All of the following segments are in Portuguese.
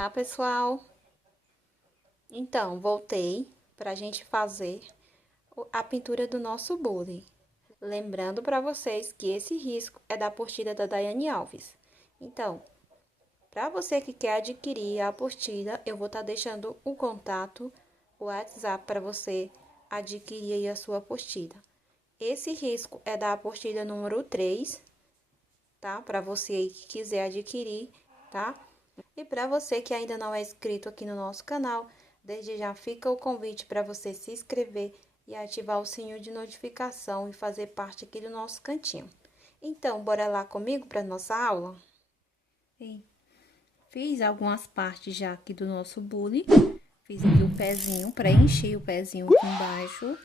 Olá, pessoal! Então, voltei para a gente fazer a pintura do nosso bule. Lembrando para vocês que esse risco é da apostila da Daiane Alves. Então, para você que quer adquirir a apostila, eu vou estar deixando o contato, o WhatsApp para você adquirir aí a sua apostila. Esse risco é da apostila número 3, tá? Para você aí que quiser adquirir, tá? E para você que ainda não é inscrito aqui no nosso canal, desde já fica o convite para você se inscrever e ativar o sininho de notificação e fazer parte aqui do nosso cantinho. Então, bora lá comigo para nossa aula? Fiz algumas partes já aqui do nosso bule. Fiz aqui o pezinho, preenchi o pezinho aqui embaixo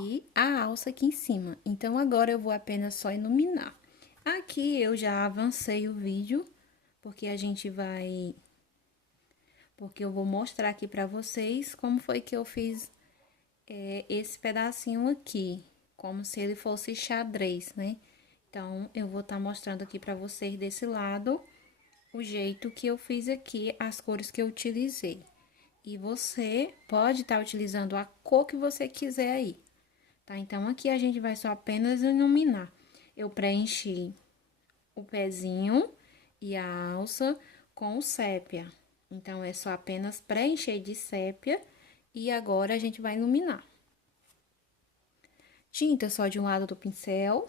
e a alça aqui em cima. Então, agora eu vou apenas só iluminar. Aqui eu já avancei o vídeo, porque eu vou mostrar aqui pra vocês como foi que eu fiz esse pedacinho aqui, como se ele fosse xadrez, né? Então, eu vou estar mostrando aqui pra vocês desse lado o jeito que eu fiz aqui, as cores que eu utilizei. E você pode estar utilizando a cor que você quiser aí, tá? Então, aqui a gente vai só apenas iluminar. Eu preenchi o pezinho e a alça com o sépia. Então, é só apenas preencher de sépia e agora a gente vai iluminar. Tinta só de um lado do pincel.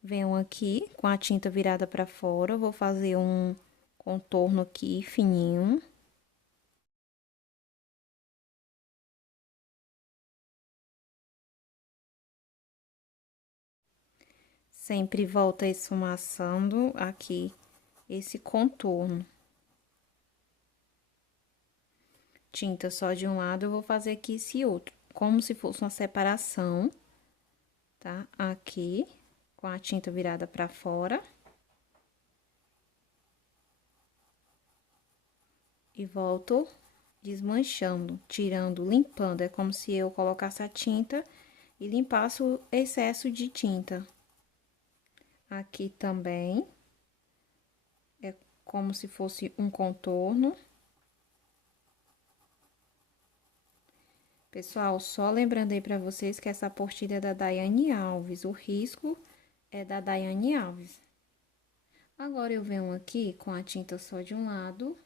Venho aqui com a tinta virada para fora, vou fazer um contorno aqui fininho. Sempre volta esfumaçando aqui esse contorno. Tinta só de um lado, eu vou fazer aqui esse outro, como se fosse uma separação, tá? Aqui, com a tinta virada pra fora. E volto desmanchando, tirando, limpando. É como se eu colocasse a tinta e limpasse o excesso de tinta. Aqui também. É como se fosse um contorno. Pessoal, só lembrando aí pra vocês que essa apostila é da Daiane Alves. O risco é da Daiane Alves. Agora, eu venho aqui com a tinta só de um lado.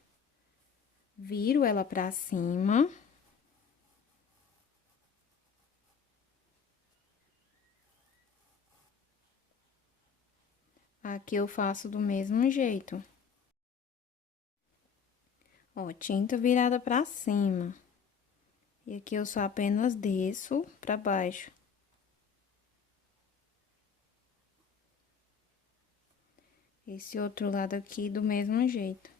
Viro ela pra cima. Aqui eu faço do mesmo jeito. Ó, tinta virada pra cima. E aqui eu só apenas desço pra baixo. Esse outro lado aqui do mesmo jeito.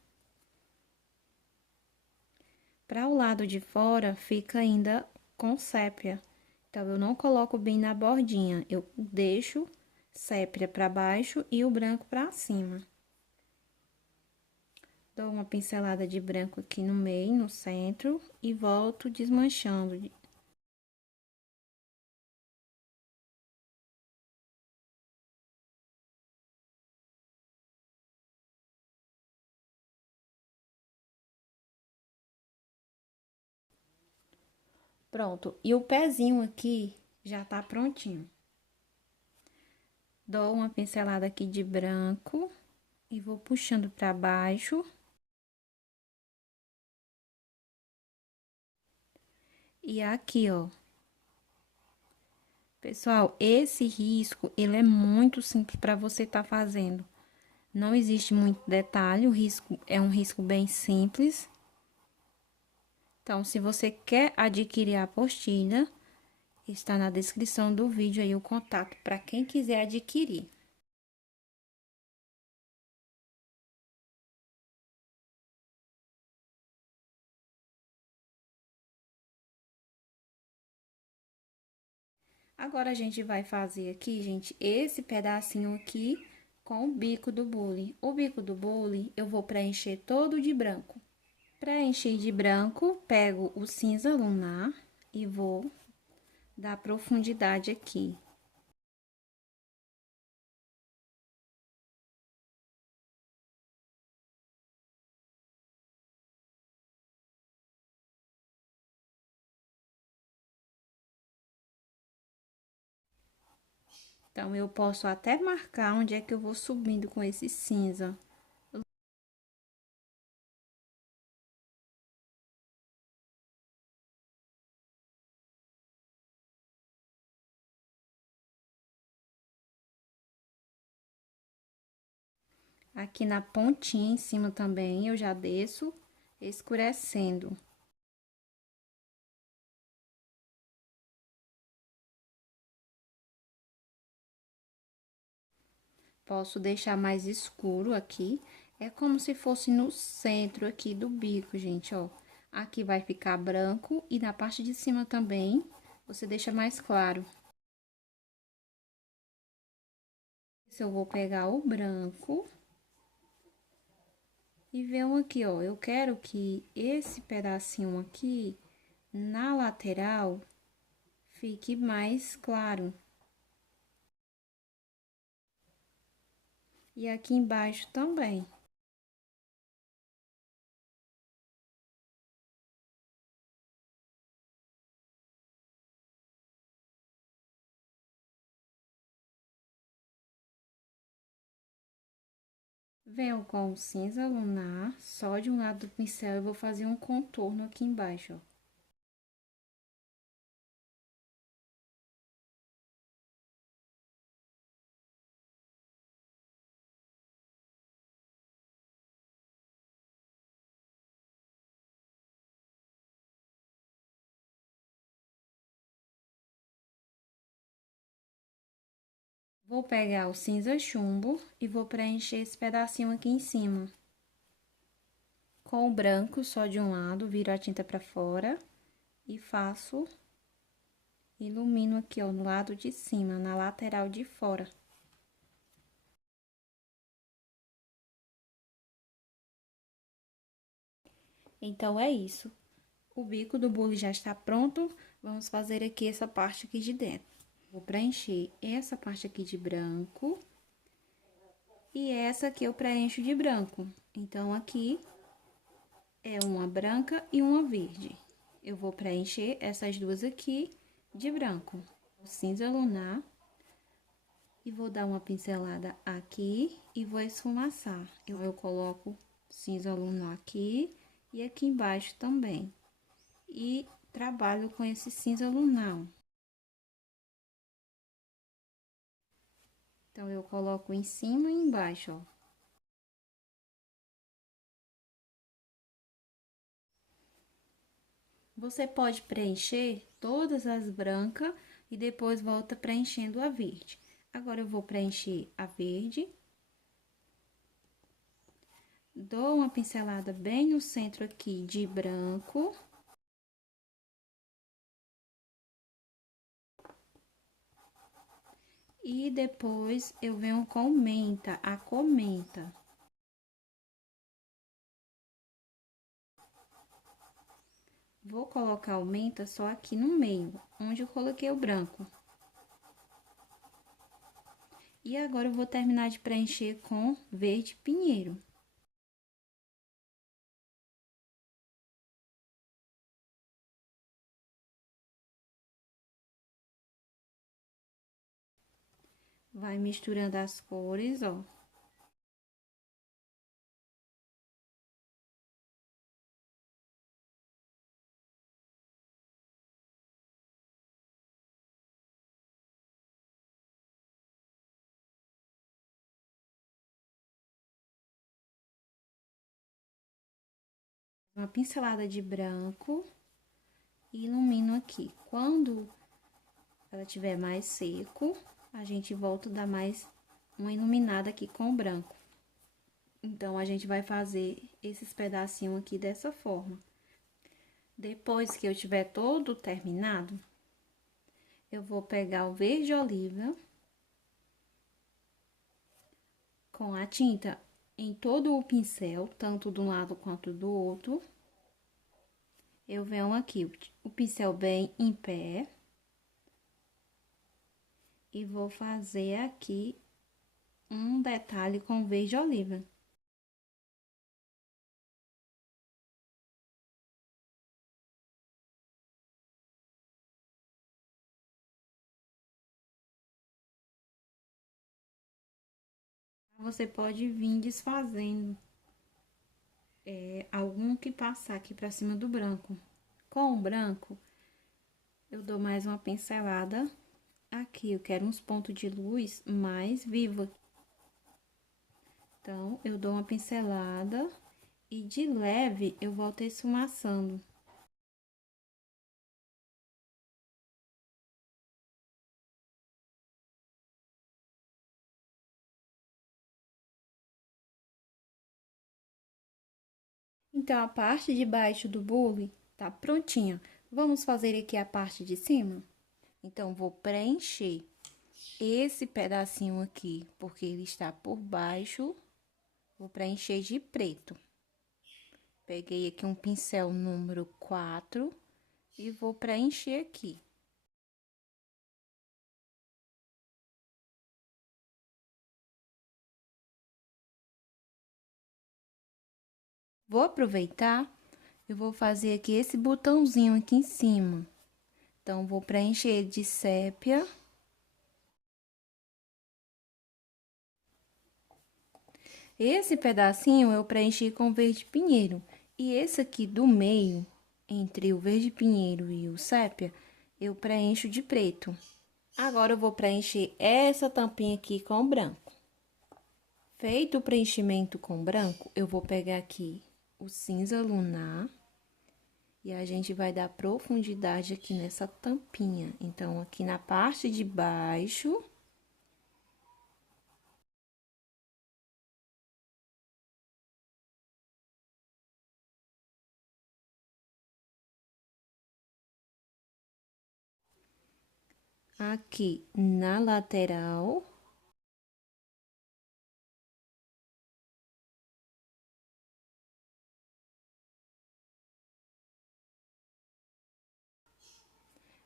Para o lado de fora, fica ainda com sépia. Então, eu não coloco bem na bordinha. Eu deixo sépia pra baixo e o branco pra cima. Dou uma pincelada de branco aqui no meio, no centro, e volto desmanchando. Pronto. E o pezinho aqui já tá prontinho. Dou uma pincelada aqui de branco e vou puxando pra baixo. E aqui, ó. Pessoal, esse risco, ele é muito simples para você estar fazendo. Não existe muito detalhe, o risco é um risco bem simples. Então, se você quer adquirir a apostila, está na descrição do vídeo aí o contato para quem quiser adquirir. Agora, a gente vai fazer aqui, gente, esse pedacinho aqui com o bico do bule. O bico do bule, eu vou preencher todo de branco. Para encher de branco, pego o cinza lunar e vou dar profundidade aqui. Então, eu posso até marcar onde é que eu vou subindo com esse cinza. Aqui na pontinha em cima também, eu já desço escurecendo. Posso deixar mais escuro aqui. É como se fosse no centro aqui do bico, gente, ó. Aqui vai ficar branco e na parte de cima também, você deixa mais claro. Eu vou pegar o branco e ver um aqui, ó. Eu quero que esse pedacinho aqui, na lateral, fique mais claro. E aqui embaixo também. Venho com o cinza lunar, só de um lado do pincel, eu vou fazer um contorno aqui embaixo, ó. Vou pegar o cinza chumbo e vou preencher esse pedacinho aqui em cima. Com o branco só de um lado, viro a tinta pra fora e faço, ilumino aqui, ó, no lado de cima, na lateral de fora. Então, é isso. O bico do bule já está pronto, vamos fazer aqui essa parte aqui de dentro. Vou preencher essa parte aqui de branco. E essa aqui eu preencho de branco. Então, aqui é uma branca e uma verde. Eu vou preencher essas duas aqui de branco. O cinza lunar. E vou dar uma pincelada aqui e vou esfumaçar. Eu coloco cinza lunar aqui e aqui embaixo também. E trabalho com esse cinza lunar. Então, eu coloco em cima e embaixo, ó. Você pode preencher todas as brancas e depois volta preenchendo a verde. Agora, eu vou preencher a verde. Dou uma pincelada bem no centro aqui de branco. E depois, eu venho com menta, a cor menta. Vou colocar o menta só aqui no meio, onde eu coloquei o branco. E agora, eu vou terminar de preencher com verde pinheiro. Vai misturando as cores, ó. Uma pincelada de branco e ilumino aqui. Quando ela tiver mais seco, a gente volta a dar mais uma iluminada aqui com o branco. Então, a gente vai fazer esses pedacinhos aqui dessa forma. Depois que eu tiver todo terminado, eu vou pegar o verde oliva com a tinta em todo o pincel, tanto de um lado quanto do outro. Eu venho aqui, o pincel bem em pé. E vou fazer aqui um detalhe com verde oliva. Você pode vir desfazendo algum que passar aqui pra cima do branco. Com o branco, eu dou mais uma pincelada aqui. Eu quero uns pontos de luz mais viva. Então, eu dou uma pincelada e de leve eu volto esfumaçando. Então, a parte de baixo do bule tá prontinha. Vamos fazer aqui a parte de cima? Então, vou preencher esse pedacinho aqui, porque ele está por baixo. Vou preencher de preto. Peguei aqui um pincel número 4 e vou preencher aqui. Vou aproveitar, eu vou fazer aqui esse botãozinho aqui em cima. Então, vou preencher de sépia. Esse pedacinho eu preenchi com verde pinheiro. E esse aqui do meio, entre o verde pinheiro e o sépia, eu preencho de preto. Agora, eu vou preencher essa tampinha aqui com branco. Feito o preenchimento com branco, eu vou pegar aqui o cinza lunar e a gente vai dar profundidade aqui nessa tampinha. Então, aqui na parte de baixo. Aqui na lateral.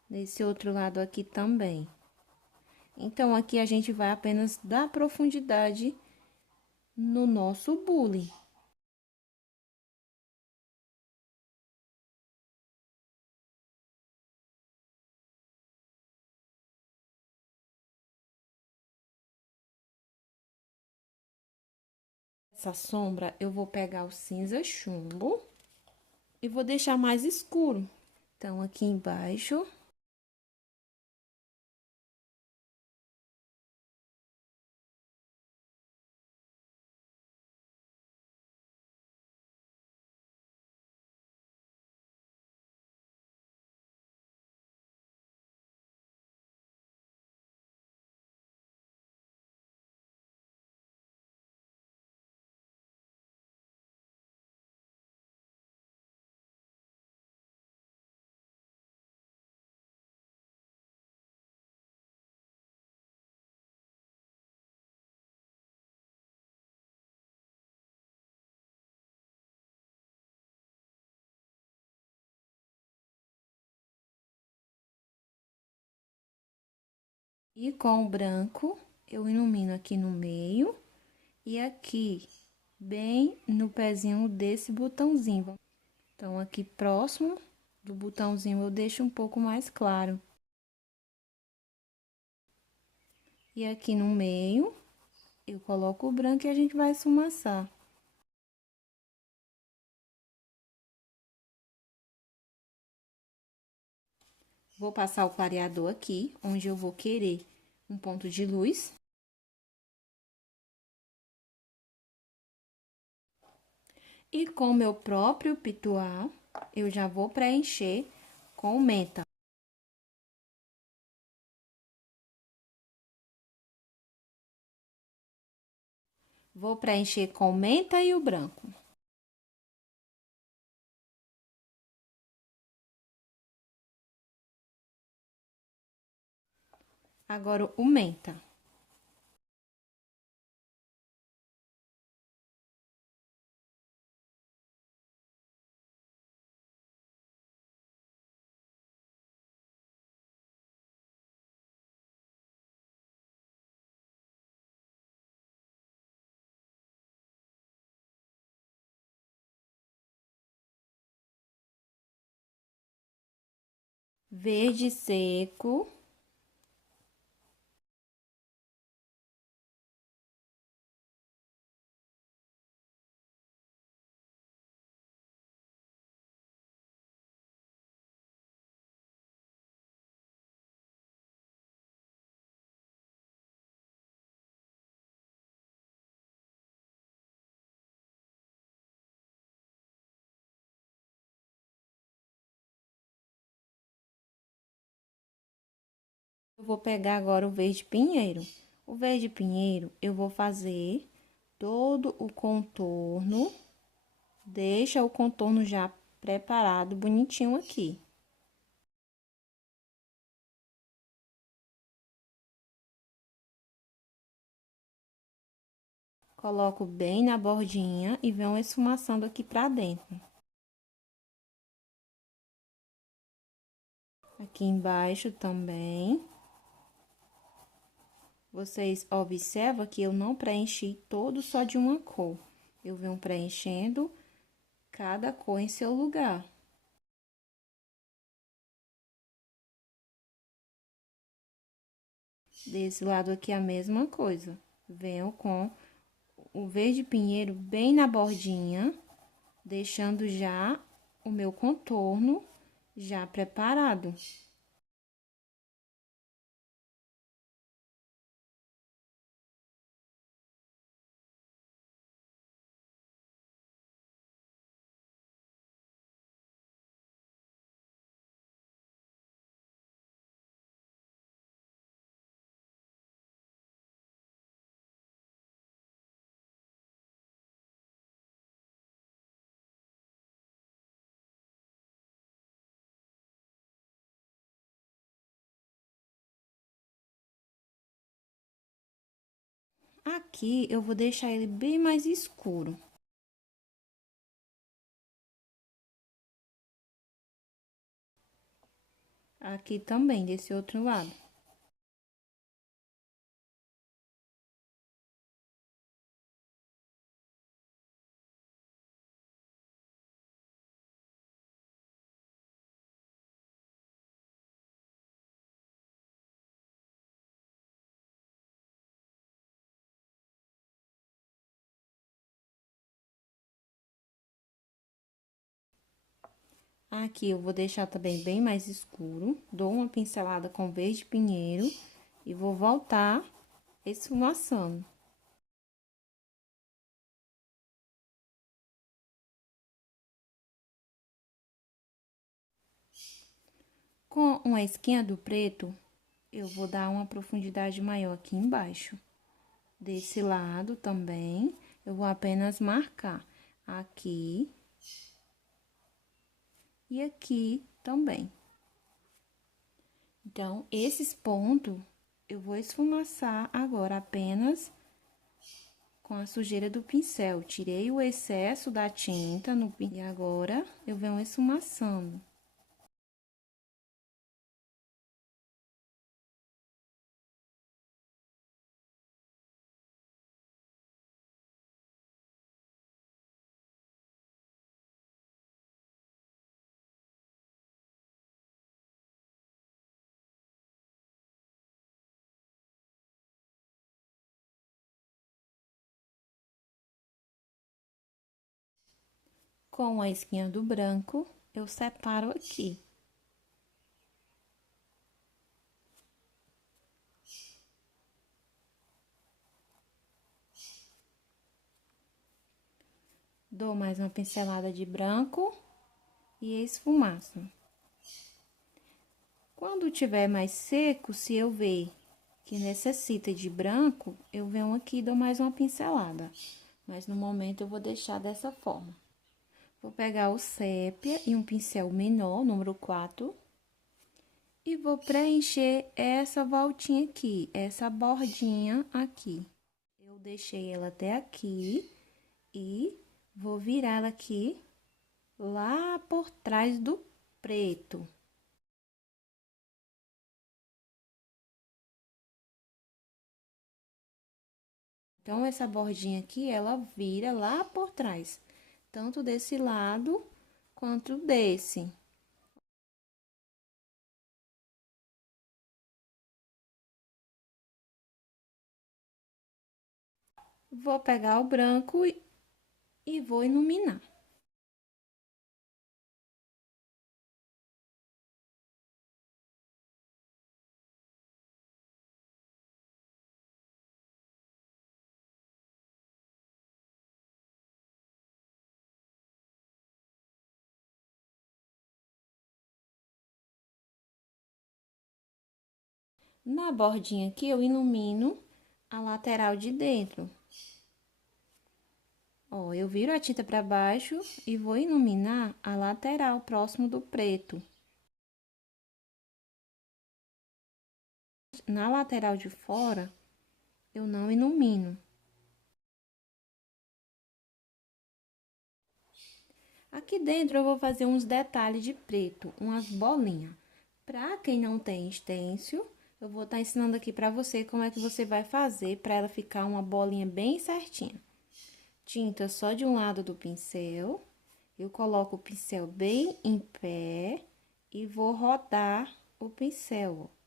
Desse outro lado aqui também. Então, aqui a gente vai apenas dar profundidade no nosso bule. Essa sombra, eu vou pegar o cinza chumbo e vou deixar mais escuro. Então, aqui embaixo. E com o branco, eu ilumino aqui no meio e aqui, bem no pezinho desse botãozinho. Então, aqui próximo do botãozinho, eu deixo um pouco mais claro. E aqui no meio, eu coloco o branco e a gente vai esfumaçar. Vou passar o clareador aqui, onde eu vou querer um ponto de luz. E com o meu próprio pituá, eu já vou preencher com menta. Vou preencher com menta e o branco. Agora, o menta. Verde seco. Eu vou pegar agora o verde pinheiro. O verde pinheiro, eu vou fazer todo o contorno, deixa o contorno já preparado, bonitinho aqui. Coloco bem na bordinha e venho esfumaçando aqui pra dentro. Aqui embaixo também. Vocês observam que eu não preenchi todo só de uma cor. Eu venho preenchendo cada cor em seu lugar. Desse lado aqui a mesma coisa. Venho com o verde pinheiro bem na bordinha, deixando já o meu contorno já preparado. Aqui eu vou deixar ele bem mais escuro. Aqui também, desse outro lado. Aqui eu vou deixar também bem mais escuro. Dou uma pincelada com verde pinheiro e vou voltar esfumaçando. Com uma esquinha do preto, eu vou dar uma profundidade maior aqui embaixo. Desse lado também, eu vou apenas marcar aqui e aqui também. Então, esses pontos eu vou esfumaçar agora apenas com a sujeira do pincel. Tirei o excesso da tinta no pincel e agora eu venho esfumaçando. Com a esquinha do branco, eu separo aqui. Dou mais uma pincelada de branco e esfumaço. Quando tiver mais seco, se eu ver que necessita de branco, eu venho aqui e dou mais uma pincelada. Mas no momento eu vou deixar dessa forma. Vou pegar o sépia e um pincel menor, número 4, e vou preencher essa voltinha aqui, essa bordinha aqui. Eu deixei ela até aqui e vou virar ela aqui lá por trás do preto. Então, essa bordinha aqui, ela vira lá por trás, tanto desse lado quanto desse. Vou pegar o branco e vou iluminar. Na bordinha aqui, eu ilumino a lateral de dentro. Ó, eu viro a tinta para baixo e vou iluminar a lateral próximo do preto. Na lateral de fora, eu não ilumino. Aqui dentro eu vou fazer uns detalhes de preto, umas bolinhas. Para quem não tem stencil, eu vou estar ensinando aqui para você como é que você vai fazer para ela ficar uma bolinha bem certinha. Tinta só de um lado do pincel, eu coloco o pincel bem em pé e vou rodar o pincel, ó.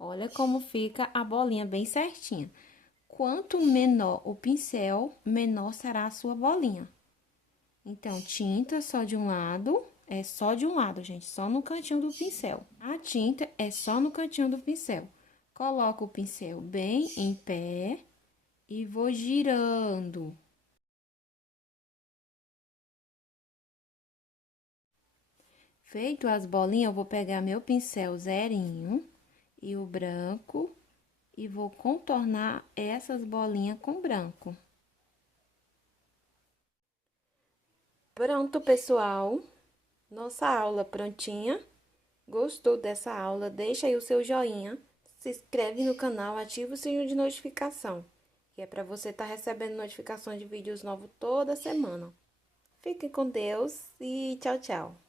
Olha como fica a bolinha bem certinha. Quanto menor o pincel, menor será a sua bolinha. Então, tinta só de um lado, é só de um lado, gente, só no cantinho do pincel. A tinta é só no cantinho do pincel. Coloco o pincel bem em pé e vou girando. Feito as bolinhas, eu vou pegar meu pincel zerinho e o branco e vou contornar essas bolinhas com branco. Pronto, pessoal. Nossa aula prontinha. Gostou dessa aula? Deixa aí o seu joinha, se inscreve no canal, ativa o sininho de notificação, que é para você estar recebendo notificações de vídeos novos toda semana. Fiquem com Deus e tchau, tchau.